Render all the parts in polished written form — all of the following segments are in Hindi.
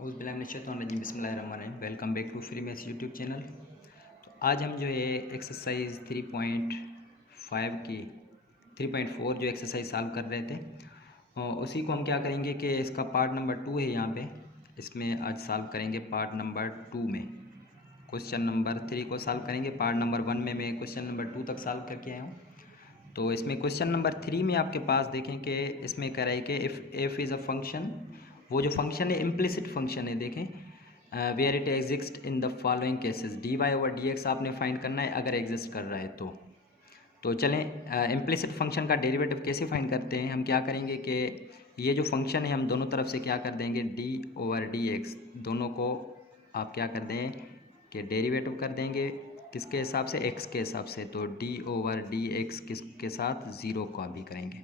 बिस्मिल्लाहिर्रहमानिर्रहीम। Welcome back to free maths YouTube channel. तो आज हम जो है एक्सरसाइज 3.5 की 3.4 जो एक्सरसाइज सॉल्व कर रहे थे, और उसी को हम क्या करेंगे कि इसका पार्ट नंबर 2 है यहाँ पे, इसमें आज सॉल्व करेंगे पार्ट नंबर 2 में। क्वेश्चन नंबर 3 को सॉल्व करेंगे। पार्ट नंबर 1 में मैं क्वेश्चन नंबर 2 तक सॉल्व करके आया हूँ। तो इसमें क्वेश्चन नंबर 3 में आपके पास देखें कि इसमें कह रहा है कि if F is a function, वो जो फंक्शन है इम्प्लिसिट फंक्शन है, देखें where it exist in the following cases. D y over d x आपने फाइंड करना है अगर एग्जिस्ट कर रहा है तो चलें इम्प्लिसिट फंक्शन का डेरिवेटिव कैसे फाइंड करते हैं। हम क्या करेंगे कि ये जो फंक्शन है हम दोनों तरफ से क्या कर देंगे, डी ओवर डी एक्स दोनों को आप क्या कर दें कि डेरिवेटिव कर देंगे किसके हिसाब से, एक्स के हिसाब से। तो डी ओवर डी एक्स किसके साथ, ज़ीरो का भी करेंगे।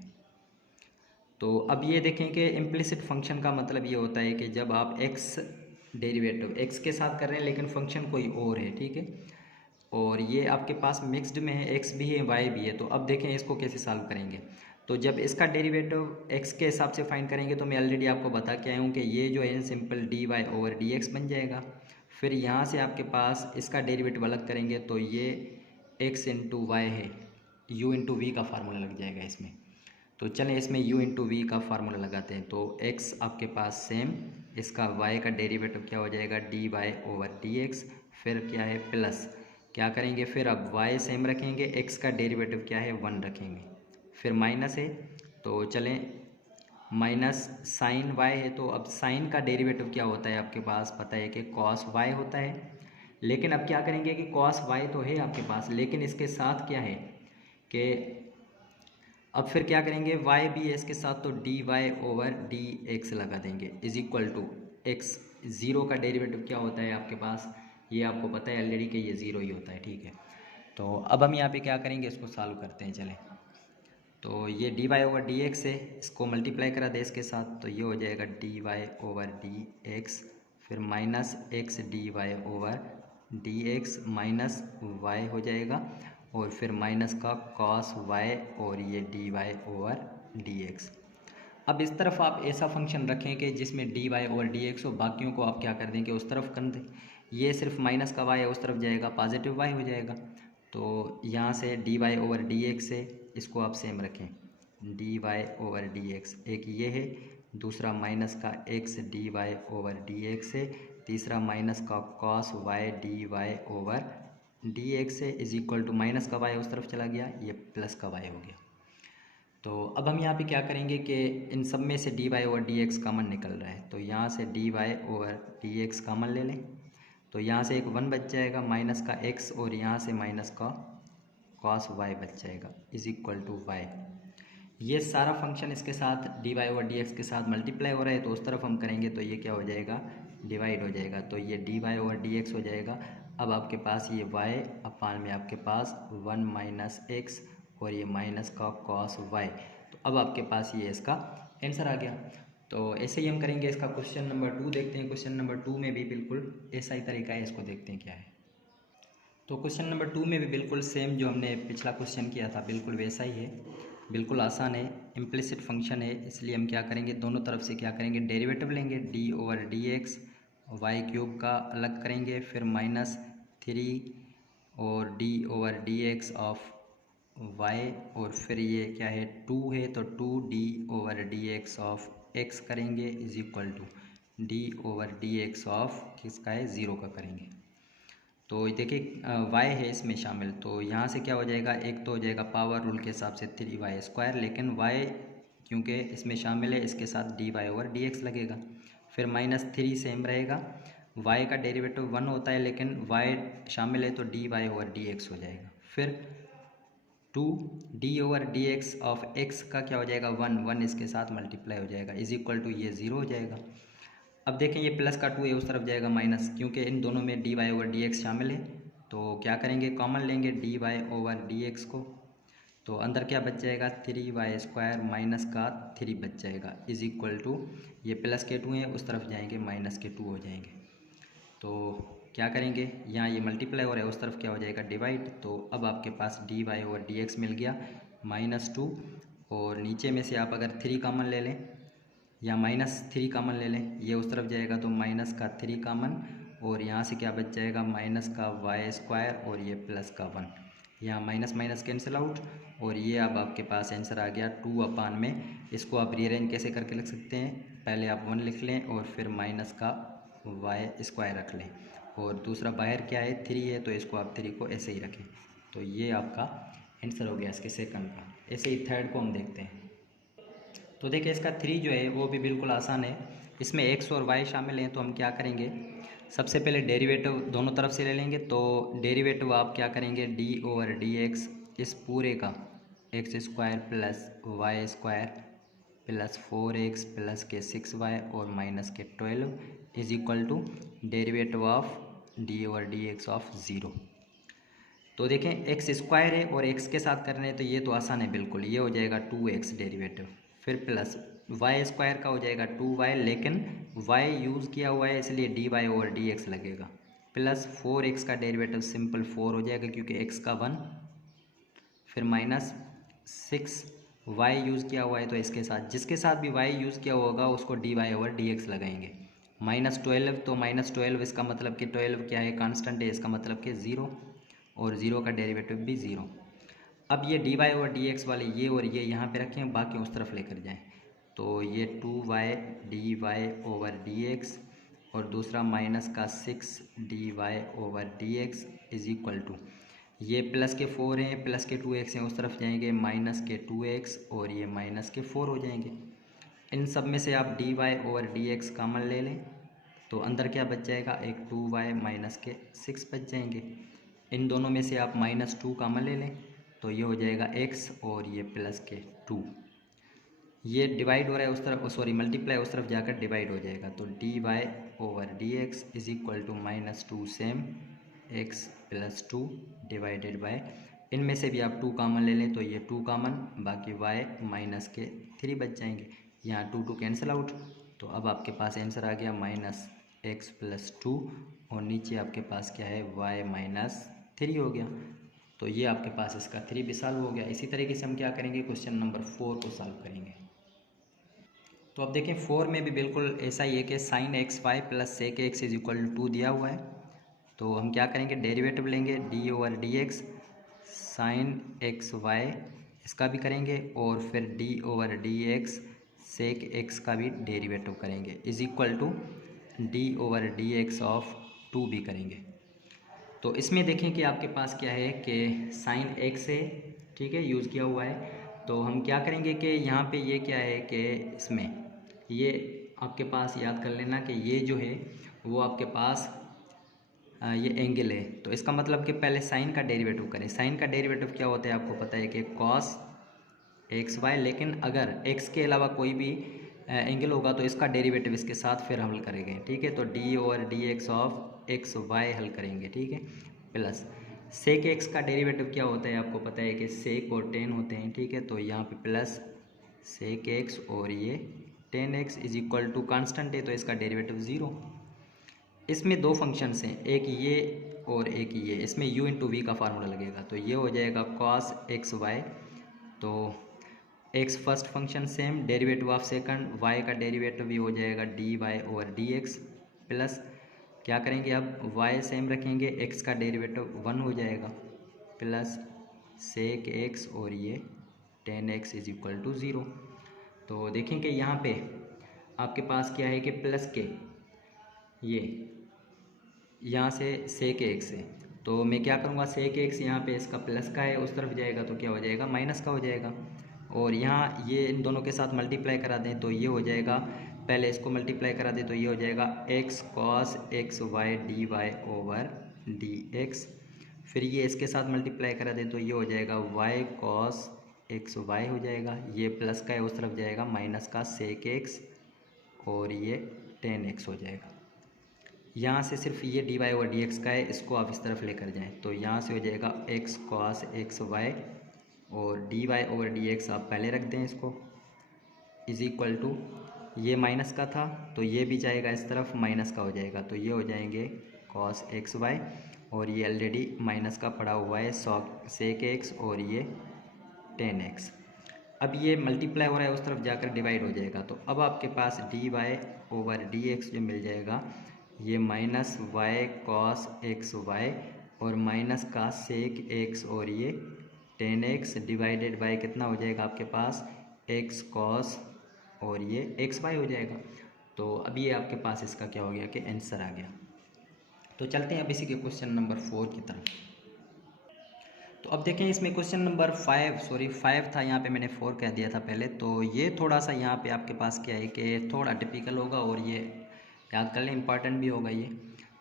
तो अब ये देखें कि इम्प्लिसिट फंक्शन का मतलब ये होता है कि जब आप एक्स डेरिवेटिव एक्स के साथ कर रहे हैं लेकिन फंक्शन कोई और है, ठीक है, और ये आपके पास मिक्स्ड में है, एक्स भी है वाई भी है। तो अब देखें इसको कैसे सॉल्व करेंगे। तो जब इसका डेरिवेटिव एक्स के हिसाब से फाइंड करेंगे तो मैं ऑलरेडी आपको बता के आया हूँ कि ये जो है simple d y over d x बन जाएगा। फिर यहाँ से आपके पास इसका डेरिवेटिव अलग करेंगे तो ये एक्स इंटू वाई है, यू इंटू वी का फार्मूला लग जाएगा इसमें। तो चलें इसमें u इंटू वी का फार्मूला लगाते हैं। तो x आपके पास सेम, इसका y का डेरिवेटिव क्या हो जाएगा, d y over d x. फिर क्या है प्लस, क्या करेंगे फिर अब y सेम रखेंगे, x का डेरिवेटिव क्या है 1 रखेंगे। फिर माइनस है तो चलें माइनस साइन y है, तो अब साइन का डेरिवेटिव क्या होता है आपके पास पता है कि कॉस y होता है। लेकिन अब क्या करेंगे कि कॉस y तो है आपके पास, लेकिन इसके साथ क्या है कि अब फिर क्या करेंगे, y भी है इसके साथ, तो d y over d x लगा देंगे is equal to x. Zero का डेरिवेटिव क्या होता है आपके पास, ये आपको पता है ऑलरेडी कि ये ज़ीरो ही होता है, ठीक है। तो अब हम यहाँ पे क्या करेंगे, इसको सॉल्व करते हैं चलें। तो ये d y over d x है, इसको मल्टीप्लाई करा दे इसके साथ, तो ये हो जाएगा d y over d x, फिर minus x d y over d x minus y हो जाएगा, और फिर माइनस का कॉस वाई और ये d y over d x. अब इस तरफ आप ऐसा फंक्शन रखें कि जिसमें d y over d x हो, बाकियों को आप क्या कर देंगे उस तरफ कर दें। ये सिर्फ माइनस का वाई उस तरफ जाएगा, पॉजिटिव वाई हो जाएगा। तो यहाँ से d y over d x है, इसको आप सेम रखें, d y over d x एक ये है, दूसरा माइनस का x d y over d x है, तीसरा माइनस का cos y d y over d x है, इज इक्वल टू माइनस का वाई उस तरफ चला गया, ये प्लस का वाई हो गया। तो अब हम यहाँ पे क्या करेंगे कि इन सब में से d y over d x common निकल रहा है, तो यहाँ से d y over d x common ले लें। तो यहाँ से एक 1 बच जाएगा माइनस का x, और यहाँ से माइनस का कॉस y बच जाएगा इज इक्वल टू y। ये सारा फंक्शन इसके साथ d y over d x के साथ मल्टीप्लाई हो रहा है, तो उस तरफ हम करेंगे तो ये क्या हो जाएगा, डिवाइड हो जाएगा, तो ये d y over d x हो जाएगा। अब आपके पास ये y अपान में आपके पास 1 माइनस एक्स और ये माइनस का कॉस y। तो अब आपके पास ये इसका आंसर आ गया। तो ऐसे ही हम करेंगे इसका क्वेश्चन नंबर 2 देखते हैं। क्वेश्चन नंबर 2 में भी बिल्कुल ऐसा ही तरीका है, इसको देखते हैं क्या है। तो क्वेश्चन नंबर 2 में भी बिल्कुल सेम जो हमने पिछला क्वेश्चन किया था बिल्कुल वैसा ही है, बिल्कुल आसान है, इम्प्लिसिट फंक्शन है। इसलिए हम क्या करेंगे, दोनों तरफ से क्या करेंगे, डेरिवेटिव लेंगे, d over d x y cube का अलग करेंगे, फिर माइनस 3 और d over d x of y, और फिर ये क्या है 2 है, तो 2d over d x of x करेंगे is equal to d over d x of किसका है 0 का करेंगे। तो देखिए y है इसमें शामिल, तो यहाँ से क्या हो जाएगा, एक तो हो जाएगा पावर रूल के हिसाब से 3y², लेकिन y क्योंकि इसमें शामिल है इसके साथ d y over d x लगेगा। फिर -3 सेम रहेगा, y का डेरिवेटिव 1 होता है लेकिन y शामिल है तो d y over d x हो जाएगा। फिर 2 d over d x of x का क्या हो जाएगा 1 इसके साथ मल्टीप्लाई हो जाएगा इज इक्वल टू ये 0 हो जाएगा। अब देखें ये प्लस का 2 है उस तरफ जाएगा माइनस, क्योंकि इन दोनों में d y over d x शामिल है। तो क्या करेंगे, कॉमन लेंगे d y over d x को, तो अंदर क्या बच जाएगा 3y² माइनस का 3 बच जाएगा इज इक्वल टू ये प्लस के 2 हैं उस तरफ जाएंगे माइनस के 2 हो जाएंगे। तो क्या करेंगे, यहाँ ये मल्टीप्लाई हो रहा है उस तरफ क्या हो जाएगा डिवाइड। तो अब आपके पास d y over d x मिल गया -2, और नीचे में से आप अगर 3 कॉमन ले लें या -3 कॉमन ले लें, ये उस तरफ जाएगा तो -3 कॉमन, और यहाँ से क्या बच जाएगा -y² और ये +1, यहाँ माइनस माइनस कैंसिल आउट, और ये अब आपके पास आंसर आ गया 2 में। इसको आप रीअरेंज कैसे करके लिख सकते हैं, पहले आप 1 लिख लें और फिर -y² रख लें, और दूसरा बाहर क्या है 3 है, तो इसको आप 3 को ऐसे ही रखें। तो ये आपका आंसर हो गया इसके सेकंड का। ऐसे ही थर्ड को हम देखते हैं। तो देखिए इसका 3 जो है वो भी बिल्कुल आसान है। इसमें x और y शामिल हैं, तो हम क्या करेंगे, सबसे पहले डेरिवेटिव दोनों तरफ से ले लेंगे। तो डेरिवेटिव आप क्या करेंगे, d/dx इस पूरे का x² + y² + 4x + के 6y और -12 = डेरिवेटिव ऑफ d/dx ऑफ 0। तो देखें x² है और x के साथ कर रहे हैं, तो ये तो आसान है बिल्कुल, ये हो जाएगा 2x डेरिवेटिव, फिर प्लस y² का हो जाएगा 2y, लेकिन y यूज़ किया हुआ है इसलिए dy/dx लगेगा, प्लस 4x का डेरिवेटिव सिंपल 4 हो जाएगा क्योंकि x का 1, फिर -6y यूज़ किया हुआ है तो इसके साथ, जिसके साथ भी y यूज़ किया होगा उसको dy/dx लगाएंगे। -12 तो -12 इसका मतलब कि 12 क्या है, कांस्टेंट है, इसका मतलब कि 0, और 0 का डेरिवेटिव भी 0। अब ये dy/dx वाले ये और ये यहाँ पे रखें, बाकी उस तरफ लेकर जाएं। तो ये 2y dy/dx और दूसरा -6 dy/dx = ये प्लस के 4 हैं, प्लस के 2x हैं, उस तरफ जाएंगे -2x और ये -4 हो जाएंगे। इन सब में से आप dy/dx कॉमन ले लें, तो अंदर क्या बच जाएगा, एक 2y -6 बच जाएंगे। इन दोनों में से आप -2 कॉमन ले लें, तो ये हो जाएगा x और ये +2, ये डिवाइड हो रहा है उस तरफ, सॉरी मल्टीप्लाई उस तरफ जाकर डिवाइड हो जाएगा। तो dy/dx = -2 same x + 2 divided by, इनमें से भी आप 2 कॉमन ले लें, तो ये 2 कॉमन, बाकी y -3 बच जाएंगे, यहाँ 2 कैंसिल आउट। तो अब आपके पास आंसर आ गया -x + 2, और नीचे आपके पास क्या है, y -3 हो गया। तो ये आपके पास इसका 3 भी सॉल्व हो गया। इसी तरीके से हम क्या करेंगे, क्वेश्चन नंबर 4 को सॉल्व करेंगे। तो अब देखें 4 में भी बिल्कुल ऐसा ही है कि sin xy + sec x = 2 दिया हुआ है। तो हम क्या करेंगे, डेरिवेटिव लेंगे d/dx sin xy इसका भी करेंगे, और फिर d/dx sec x का भी डेरिवेटिव करेंगे, = d/dx ऑफ 2 भी करेंगे। तो इसमें देखें कि आपके पास क्या है कि sin x है, ठीक है, यूज़ किया हुआ है। तो हम क्या करेंगे कि यहाँ पे ये क्या है कि इसमें ये आपके पास याद कर लेना कि ये जो है वो आपके पास ये एंगल है। तो इसका मतलब कि पहले साइन का डेरिवेटिव करें। साइन का डेरिवेटिव क्या होता है, आपको पता है कि cos xy, लेकिन अगर x के अलावा कोई भी एंगल होगा तो इसका डेरिवेटिव इसके साथ फिर हल करेंगे, ठीक है। तो d/dx ऑफ xy हल करेंगे, ठीक है, प्लस सेक x का डेरिवेटिव क्या होता है, आपको पता है कि सेक और टेन होते हैं, ठीक है। तो यहाँ पे प्लस सेक x और ये टेन x = कांस्टेंट है, तो इसका डेरिवेटिव 0। इसमें 2 फंक्शंस हैं, एक ये और एक ये, इसमें u × v का फार्मूला लगेगा। तो ये हो जाएगा cos xy, तो x first function same, derivative of second, y का डेरिवेटिव भी हो जाएगा dy/dx, प्लस क्या करेंगे, अब y सेम रखेंगे, x का डेरिवेटिव 1 हो जाएगा, प्लस सेक x और ये टेन x = 0। तो देखें कि यहाँ पे आपके पास क्या है कि प्लस के ये यहाँ से सेक x है, तो मैं क्या करूँगा, सेक x यहाँ पे इसका प्लस का है, उस तरफ जाएगा तो क्या हो जाएगा, माइनस का हो जाएगा। और यहाँ ये इन दोनों के साथ मल्टीप्लाई करा दें तो ये हो जाएगा, पहले इसको मल्टीप्लाई करा दें तो ये हो जाएगा x cos xy dy/dx, फिर ये इसके साथ मल्टीप्लाई करा दें तो ये हो जाएगा y cos xy हो जाएगा, ये प्लस का है उस तरफ जाएगा, माइनस का सेक x और ये टेन x हो जाएगा। यहाँ से सिर्फ ये dy/dx का है, इसको आप इस तरफ लेकर जाएं, तो यहाँ से हो जाएगा x cos xy और dy/dx आप पहले रख दें इसको, = ये माइनस का था तो ये भी जाएगा इस तरफ, माइनस का हो जाएगा, तो ये हो जाएंगे cos xy, और ये ऑलरेडी माइनस का पड़ा हुआ है सेक x और ये टेन x। अब ये मल्टीप्लाई हो रहा है उस तरफ जाकर डिवाइड हो जाएगा, तो अब आपके पास dy ओवर dx जो मिल जाएगा ये minus y cos x y और माइनस का सेक एक्स और ये टेन एक्स डिवाइडेड बाई कितना हो जाएगा आपके पास एक्स कॉस और ये एक्स वाई हो जाएगा। तो अब ये आपके पास इसका क्या हो गया कि आंसर आ गया। तो चलते हैं अब इसी के क्वेश्चन नंबर 4 की तरफ। तो अब देखें इसमें क्वेश्चन नंबर 5 था, यहाँ पे मैंने 4 कह दिया था पहले। तो ये थोड़ा सा यहाँ पे आपके पास क्या है कि थोड़ा टिपिकल होगा और ये याद कर लें, इंपॉर्टेंट भी होगा ये।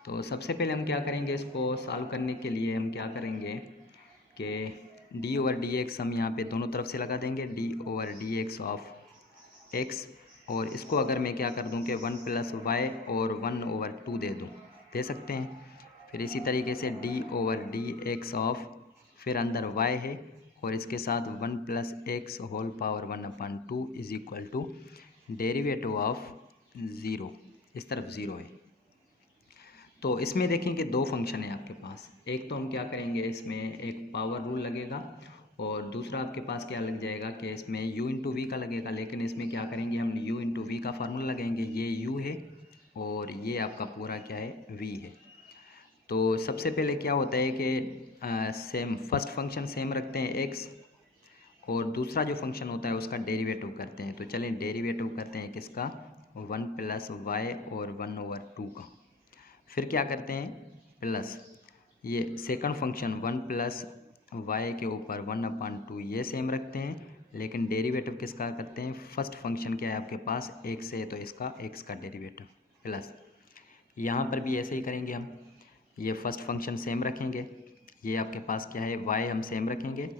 तो सबसे पहले हम क्या करेंगे, इसको सॉल्व करने के लिए हम क्या करेंगे कि डी ओवर डी एक्स हम यहाँ पे दोनों तरफ से लगा देंगे, D over d x of x, और इसको अगर मैं क्या कर दूँ कि 1 प्लस वाई और 1/2 दे दूँ, दे सकते हैं। फिर इसी तरीके से d over d x of, फिर अंदर y है और इसके साथ 1 plus x whole power 1/2 is equal to derivative of 0, इस तरफ 0 है। तो इसमें देखें कि दो फंक्शन है आपके पास, एक तो हम क्या करेंगे इसमें एक पावर रूल लगेगा और दूसरा आपके पास क्या लग जाएगा कि इसमें u इंटू वी का लगेगा। लेकिन इसमें क्या करेंगे हम u इंटू वी का फार्मूला लगाएंगे, ये u है और ये आपका पूरा क्या है v है। तो सबसे पहले क्या होता है कि सेम फर्स्ट फंक्शन सेम रखते हैं x और दूसरा जो फंक्शन होता है उसका डेरिवेटिव करते हैं। तो चलें डेरिवेटिव करते हैं किसका, 1 प्लस वाई और 1/2 का। फिर क्या करते हैं प्लस ये सेकंड फंक्शन 1 प्लस वाई के ऊपर 1/2 ये सेम रखते हैं, लेकिन डेरिवेटिव किसका करते हैं, फर्स्ट फंक्शन क्या है आपके पास x है तो इसका x का डेरिवेटिव प्लस। यहाँ पर भी ऐसे ही करेंगे हम, ये फर्स्ट फंक्शन सेम रखेंगे, ये आपके पास क्या है y हम सेम रखेंगे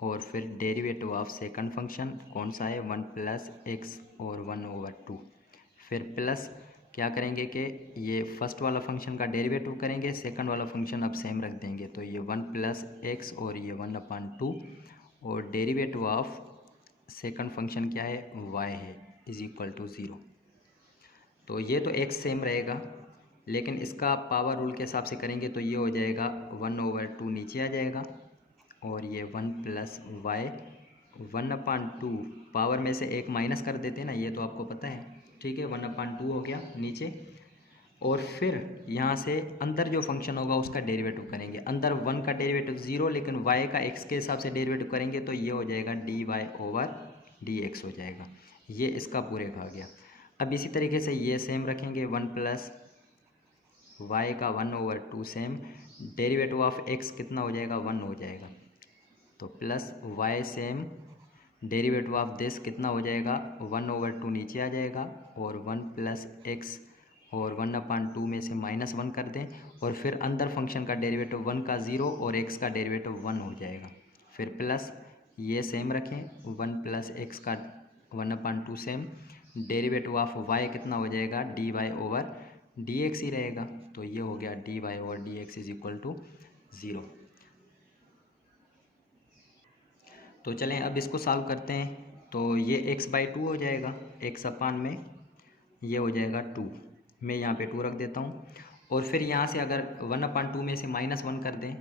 और फिर डेरिवेटिव ऑफ सेकंड फंक्शन कौन सा है 1 प्लस एक्स और 1/2। फिर प्लस क्या करेंगे कि ये फर्स्ट वाला फंक्शन का डेरिवेटिव करेंगे, सेकंड वाला फंक्शन अब सेम रख देंगे, तो ये 1 प्लस एक्स और ये 1/2 और डेरिवेटिव ऑफ सेकंड फंक्शन क्या है y है इज इक्वल टू 0। तो ये तो x सेम रहेगा, लेकिन इसका पावर रूल के हिसाब से करेंगे तो ये हो जाएगा 1/2 नीचे आ जाएगा और ये 1 प्लस वाई 1/2 पावर में से एक माइनस कर देते हैं ना, ये तो आपको पता है, ठीक है। 1/2 हो गया नीचे और फिर यहाँ से अंदर जो फंक्शन होगा उसका डेरिवेटिव करेंगे। अंदर 1 का डेरिवेटिव 0, लेकिन y का x के हिसाब से डेरिवेटिव करेंगे तो ये हो जाएगा dy ओवर dx हो जाएगा। ये इसका पूरे का आ गया। अब इसी तरीके से ये सेम रखेंगे, 1 प्लस y का 1/2 सेम, डेरिवेटिव ऑफ x कितना हो जाएगा 1 हो जाएगा, तो plus y same, derivative of this कितना हो जाएगा 1/2 नीचे आ जाएगा और 1 प्लस एक्स और 1/2 में से -1 कर दें और फिर अंदर फंक्शन का डेरिवेटिव 1 का 0 और x का डेरिवेटिव 1 हो जाएगा। फिर प्लस ये सेम रखें, 1 प्लस एक्स का 1/2 सेम, डेरिवेटिव ऑफ y कितना हो जाएगा dy ओवर dx ही रहेगा, तो ये हो गया dy over dx is equal to 0। तो चलें अब इसको सॉल्व करते हैं। तो ये x/2 हो जाएगा, x/, में ये हो जाएगा 2, मैं यहाँ पे 2 रख देता हूँ और फिर यहाँ से अगर 1/2 में से -1 कर दें,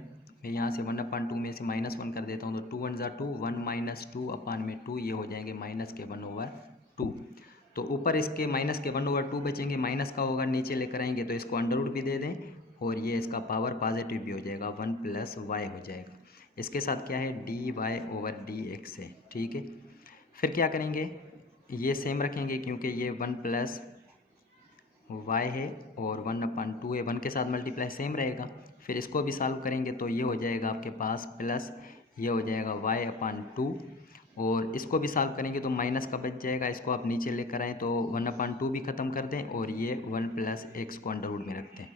मैं यहाँ से 1/2 में से -1 कर देता हूँ तो 2 1 = 2, 1 - 2/2 ये हो जाएंगे -1/2। तो ऊपर इसके -1/2 बचेंगे, माइनस का होगा नीचे लेकर आएंगे तो इसको अंडर रूट भी दे दें और ये इसका पावर पॉजिटिव भी हो जाएगा, 1 प्लस वाई हो जाएगा। इसके साथ क्या है dy ओवर dx है, ठीक है। फिर क्या करेंगे, ये सेम रखेंगे क्योंकि ये 1 प्लस y है और 1/2 है, 1 के साथ मल्टीप्लाई सेम रहेगा। फिर इसको भी सॉल्व करेंगे तो ये हो जाएगा आपके पास प्लस, ये हो जाएगा y/2 और इसको भी सॉल्व करेंगे तो माइनस का बच जाएगा, इसको आप नीचे लेकर आएँ तो 1/2 भी ख़त्म कर दें और ये 1 प्लस एक्स को अंडर रूट में रखते हैं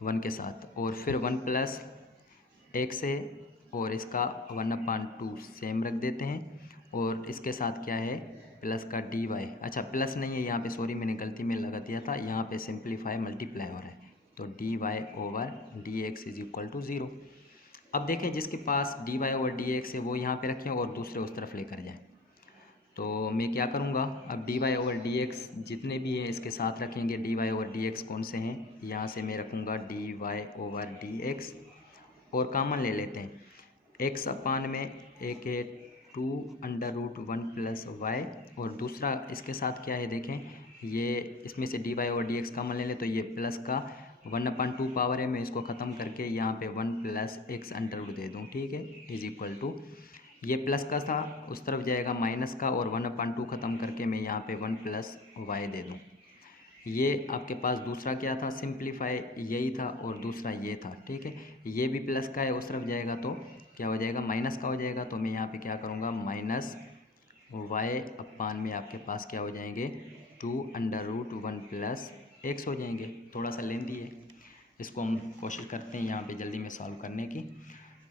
1 के साथ और फिर 1 प्लस एक्स है और इसका 1/2 सेम रख देते हैं और इसके साथ क्या है प्लस का dy, अच्छा प्लस नहीं है यहाँ पे, सॉरी मैंने गलती में लगा दिया था, यहाँ पे सिंप्लीफाई मल्टीप्लाई हो रहा है, तो dy over dx is equal to 0। अब देखें जिसके पास dy ओवर dx है वो यहाँ पे रखें और दूसरे उस तरफ लेकर जाएं। तो मैं क्या करूँगा, अब dy ओवर dx जितने भी हैं इसके साथ रखेंगे, dy ओवर dx कौन से हैं, यहाँ से मैं रखूँगा dy ओवर dx और कॉमन ले लेते हैं, x/, में एक है 2√1+y, और दूसरा इसके साथ क्या है देखें, ये इसमें से dy और dx कॉमन ले लें तो ये प्लस का 1/2 पावर है, मैं इसको ख़त्म करके यहाँ पे 1+x अंडर रूट दे दूँ, ठीक है, इज इक्वल टू ये प्लस का था उस तरफ जाएगा माइनस का, और 1/2 ख़त्म करके मैं यहाँ पे 1+y दे दूँ। ये आपके पास दूसरा क्या था, सिंप्लीफाई यही था, और दूसरा ये था, ठीक है। ये भी प्लस का है, उस तरफ जाएगा तो क्या हो जाएगा, माइनस का हो जाएगा, तो मैं यहाँ पे क्या करूँगा, -y/, में आपके पास क्या हो जाएंगे, 2√1+x हो जाएंगे। थोड़ा सा लेंथी है, इसको हम कोशिश करते हैं यहाँ पे जल्दी में सॉल्व करने की।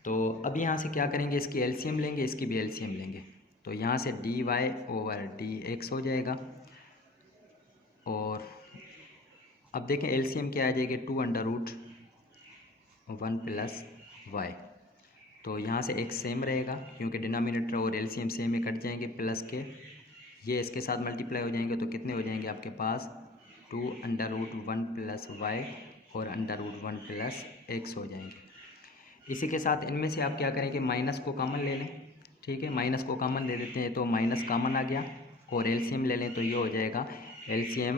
तो अब यहाँ से क्या करेंगे, इसकी एलसीएम लेंगे, इसकी भी एलसीएम लेंगे, तो यहाँ से dy/dx हो जाएगा, और अब देखें एलसीएम क्या आ जाएगी, 2√1+y, तो यहाँ से एक सेम रहेगा क्योंकि डिनोमिनेटर और एलसीएम सेम में कट जाएंगे, प्लस के ये इसके साथ मल्टीप्लाई हो जाएंगे, तो कितने हो जाएंगे आपके पास, 2√1+y और √1+x हो जाएंगे। इसी के साथ इनमें से आप क्या करेंगे, माइनस को कॉमन ले लें, ठीक है, माइनस को कॉमन ले लेते हैं, तो माइनस कॉमन आ गया, और एलसीएम ले लें तो ये हो जाएगा एलसीएम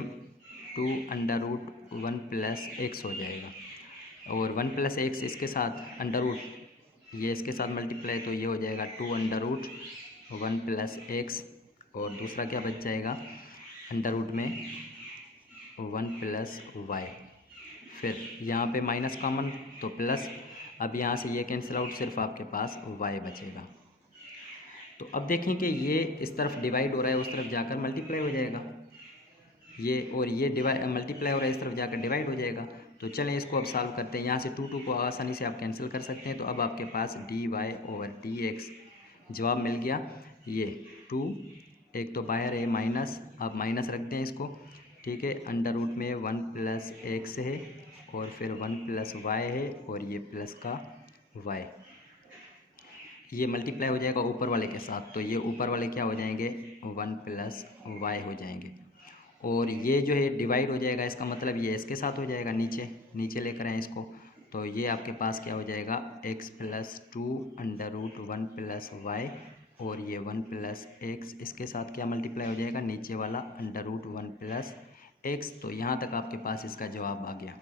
2√1+x हो जाएगा, और 1+x इसके साथ अंडर रूट ये इसके साथ मल्टीप्लाई, तो ये हो जाएगा 2√1+x, और दूसरा क्या बच जाएगा, अंडर रूट में 1+y, फिर यहाँ पे माइनस कॉमन तो प्लस, अब यहाँ से ये कैंसिल आउट, सिर्फ आपके पास y बचेगा। तो अब देखें कि ये इस तरफ डिवाइड हो रहा है, उस तरफ जाकर मल्टीप्लाई हो जाएगा, ये और ये डिवाइड मल्टीप्लाई हो रहा है, इस तरफ जाकर डिवाइड हो जाएगा। तो चलें इसको अब सॉल्व करते हैं, यहाँ से 2 को आसानी से आप कैंसिल कर सकते हैं, तो अब आपके पास dy/dx जवाब मिल गया, ये 2 एक तो बाहर है माइनस, अब माइनस रखते हैं इसको, ठीक है, अंडर रूट में 1+x है, और फिर 1+y है, और ये प्लस का y, ये मल्टीप्लाई हो जाएगा ऊपर वाले के साथ, तो ये ऊपर वाले क्या हो जाएंगे, 1+y हो जाएंगे, और ये जो है डिवाइड हो जाएगा, इसका मतलब ये इसके साथ हो जाएगा, नीचे नीचे लेकर आए इसको, तो ये आपके पास क्या हो जाएगा, x+2√1+y, और ये 1+x इसके साथ क्या मल्टीप्लाई हो जाएगा, नीचे वाला अंडर रूट 1+x। तो यहाँ तक आपके पास इसका जवाब आ गया,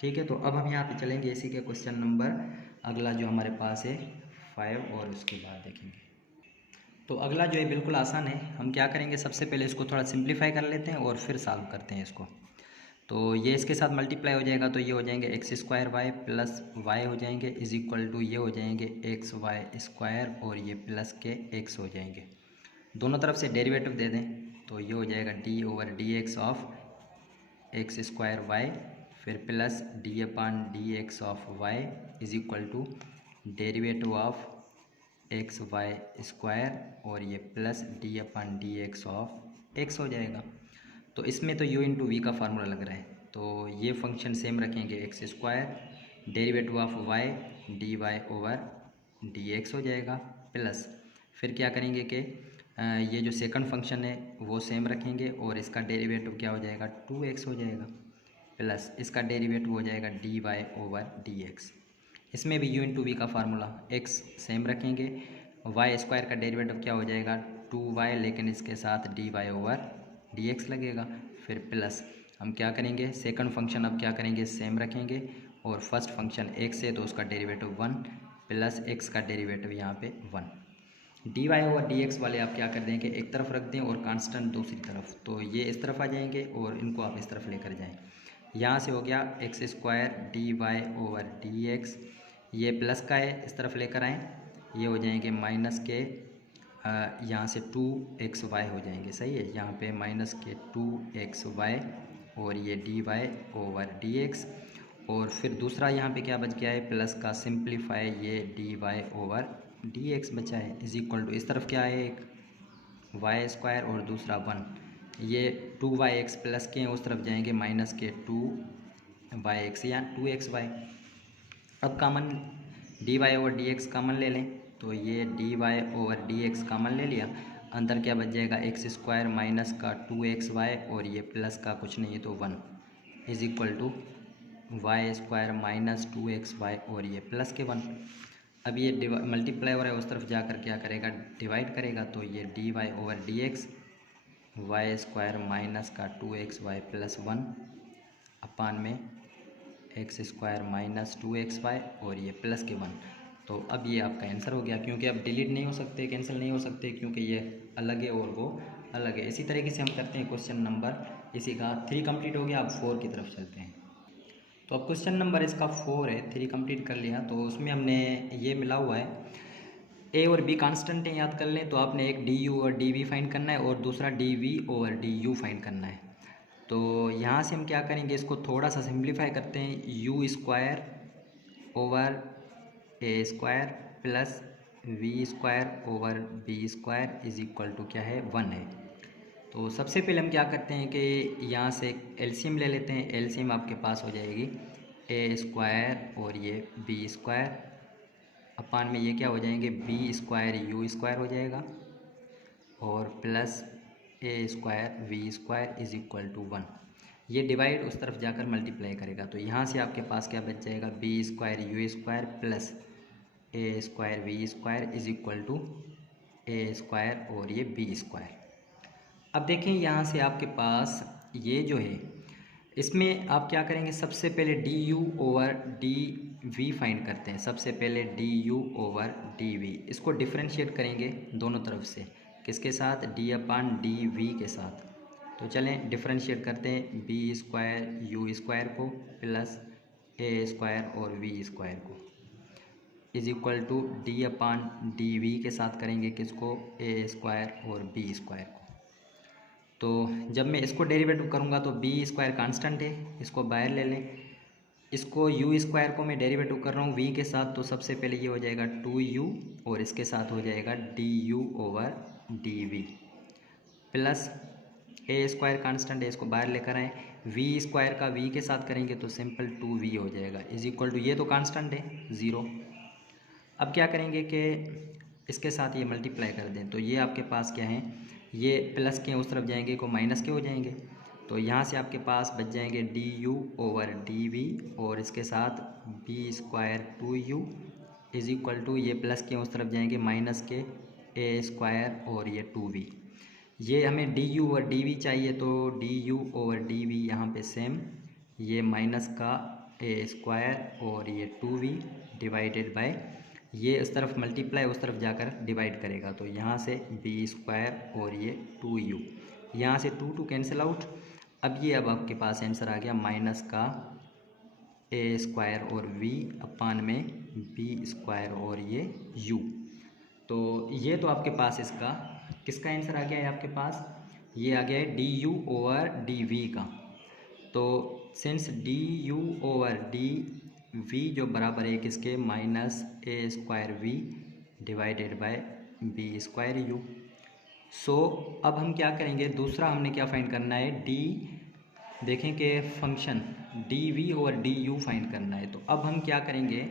ठीक है। तो अब हम यहाँ पे चलेंगे इसी के क्वेश्चन नंबर अगला जो हमारे पास है 5, और उसके बाद देखेंगे। तो अगला जो है बिल्कुल आसान है, हम क्या करेंगे, सबसे पहले इसको थोड़ा सिंप्लीफाई कर लेते हैं और फिर सॉल्व करते हैं इसको। तो ये इसके साथ मल्टीप्लाई हो जाएगा, तो ये हो जाएंगे x² y प्लस y हो जाएंगे, इज इक्वल टू ये हो जाएंगे xy², और ये प्लस के x हो जाएंगे। दोनों तरफ से डेरिवेटिव दे दें, तो ये हो जाएगा d/dx ऑफ x² y, फिर plus d/dx of y is equal to derivative of xy², और ये प्लस d/dx ऑफ x हो जाएगा। तो इसमें तो u इंटू वी का फार्मूला लग रहा है, तो ये फंक्शन सेम रखेंगे, x² derivative of y dy/dx हो जाएगा, प्लस फिर क्या करेंगे कि ये जो सेकंड फंक्शन है वो सेम रखेंगे, और इसका डेरिवेटिव क्या हो जाएगा, 2x हो जाएगा, प्लस इसका डेरिवेटिव हो जाएगा dy/dx। इसमें भी u इंटू वी का फार्मूला, x सेम रखेंगे, y² का डेरिवेटिव क्या हो जाएगा, 2y, लेकिन इसके साथ dy/dx लगेगा, फिर प्लस हम क्या करेंगे, सेकंड फंक्शन अब क्या करेंगे, सेम रखेंगे, और फर्स्ट फंक्शन x है तो उसका डेरिवेटिव 1, प्लस x का डेरिवेटिव यहाँ पे 1। dy/dx वाले आप क्या कर देंगे, एक तरफ रख दें और कांस्टेंट दूसरी तरफ, तो ये इस तरफ आ जाएंगे और इनको आप इस तरफ लेकर जाएं। यहाँ से हो गया x² dy/dx, ये प्लस का है, इस तरफ लेकर आएँ, ये हो जाएंगे माइनस के यहाँ से 2xy हो जाएंगे, सही है, यहाँ पे माइनस के 2xy, और ये dy/dx, और फिर दूसरा यहाँ पे क्या बच गया है, प्लस का सिंप्लीफाई, ये dy/dx बचा है, इज इक्वल टू इस तरफ क्या है, एक y² और दूसरा 1, ये 2yx प्लस के उस तरफ जाएंगे माइनस के 2yx या 2xy। अब कॉमन dy/dx कॉमन ले लें, तो ये dy/dx कॉमन ले लिया, अंदर क्या बच जाएगा, x² माइनस का 2xy, और ये प्लस का कुछ नहीं है तो 1, is equal to y² minus 2xy, और ये प्लस के 1। अब ये मल्टीप्लाई हो रहा है, उस तरफ जाकर क्या करेगा, डिवाइड करेगा। तो ये dy over dx y square minus का 2xy प्लस 1 अपान में एक्स स्क्वायर माइनस 2xy और ये प्लस के 1। तो अब ये आपका आंसर हो गया, क्योंकि अब डिलीट नहीं हो सकते, कैंसिल नहीं हो सकते, क्योंकि ये अलग है और वो अलग है। इसी तरीके से हम करते हैं क्वेश्चन नंबर, इसी का 3 कंप्लीट हो गया। अब 4 की तरफ चलते हैं। तो अब क्वेश्चन नंबर इसका 4 है, 3 कंप्लीट कर लिया। तो उसमें हमने ये मिला हुआ है, ए और बी कांस्टेंट है, याद कर लें। तो आपने एक डी यू और डी वी फाइंड करना है और दूसरा डी वी और डी यू फाइंड करना है। तो यहाँ से हम क्या करेंगे, इसको थोड़ा सा सिंप्लीफाई करते हैं। U square over a square plus v square over b square is equal to क्या है, 1 है। तो सबसे पहले हम क्या करते हैं कि यहाँ से एलसीएम ले लेते हैं। एलसीएम आपके पास हो जाएगी ए स्क्वायर और ये बी स्क्वायर अपान में ये क्या हो जाएंगे, बी स्क्वायर यू स्क्वायर हो जाएगा और plus a square v square is equal to 1। ये डिवाइड उस तरफ जाकर मल्टीप्लाई करेगा। तो यहाँ से आपके पास क्या बच जाएगा, b square u square plus a square v square is equal to a square और ये बी स्क्वायर। अब देखें यहाँ से आपके पास ये जो है, इसमें आप क्या करेंगे, सबसे पहले d u over d v find करते हैं। सबसे पहले d u over d v, इसको डिफ्रेंशिएट करेंगे दोनों तरफ से, किसके साथ, डी अपान डी वी के साथ। तो चलें डिफ्रेंशिएट करते हैं, बी स्क्वायर यू स्क्वायर को प्लस ए स्क्वायर और वी स्क्वायर को is equal to d upon d v के साथ करेंगे किसको, ए स्क्वायर और बी स्क्वायर को। तो जब मैं इसको डेरिवेटिव करूँगा तो बी स्क्वायर कांस्टेंट है, इसको बाहर ले लें। इसको यू स्क्वायर को मैं डेरिवेटिव कर रहा हूँ वी के साथ, तो सबसे पहले ये हो जाएगा 2u और इसके साथ हो जाएगा d u over d v plus a square constant है, इसको बाहर लेकर आएँ। वी स्क्वायर का वी के साथ करेंगे तो सिंपल 2v हो जाएगा इज इक्वल टू, ये तो कांस्टेंट है 0। अब क्या करेंगे कि इसके साथ ये मल्टीप्लाई कर दें। तो ये आपके पास क्या है, ये प्लस के उस तरफ जाएंगे को माइनस के हो जाएंगे। तो यहाँ से आपके पास बच जाएंगे d u over d v और इसके साथ b square 2u is equal to, ये प्लस के उस तरफ जाएंगे माइनस के ए स्क्वायर और ये 2v। ये हमें d u over d v चाहिए, तो d u over d v यहाँ पर सेम, ये माइनस का ए स्क्वायर और ये 2v डिवाइडेड बाय, ये इस तरफ मल्टीप्लाई उस तरफ जाकर डिवाइड करेगा। तो यहाँ से बी स्क्वायर और ये 2u, यहाँ से 2 कैंसिल आउट। अब ये अब आपके पास आंसर आ गया माइनस का ए स्क्वायर और v अपान में बी स्क्वायर और ये u। तो ये तो आपके पास इसका किसका आंसर आ गया है, आपके पास ये आ गया है d u over d v का। तो since d u over d v जो बराबर है किसके, minus a square v divided by b square u. So अब हम क्या करेंगे, दूसरा हमने क्या फाइंड करना है, डी, देखें कि function d v over d u find करना है। तो अब हम क्या करेंगे,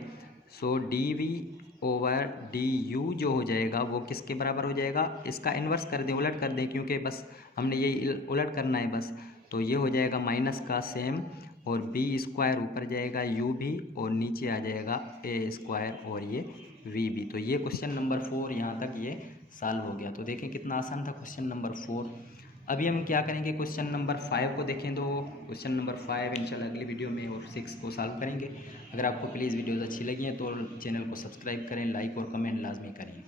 so d v over d u जो हो जाएगा वो किसके बराबर हो जाएगा, इसका इन्वर्स कर दें, उलट कर दें, क्योंकि बस हमने ये उलट करना है बस। तो ये हो जाएगा माइनस का सेम और बी स्क्वायर ऊपर जाएगा यू भी और नीचे आ जाएगा ए स्क्वायर और ये वी भी। तो ये क्वेश्चन नंबर 4 यहाँ तक ये सॉल्व हो गया। तो देखें कितना आसान था क्वेश्चन नंबर 4। अभी हम क्या करेंगे, क्वेश्चन नंबर 5 को देखें। तो क्वेश्चन नंबर 5 इंशाल्लाह अगली वीडियो में और 6 को सॉल्व करेंगे। अगर आपको प्लीज़ वीडियोज़ अच्छी लगी हैं तो चैनल को सब्सक्राइब करें, लाइक और कमेंट लाजमी करें।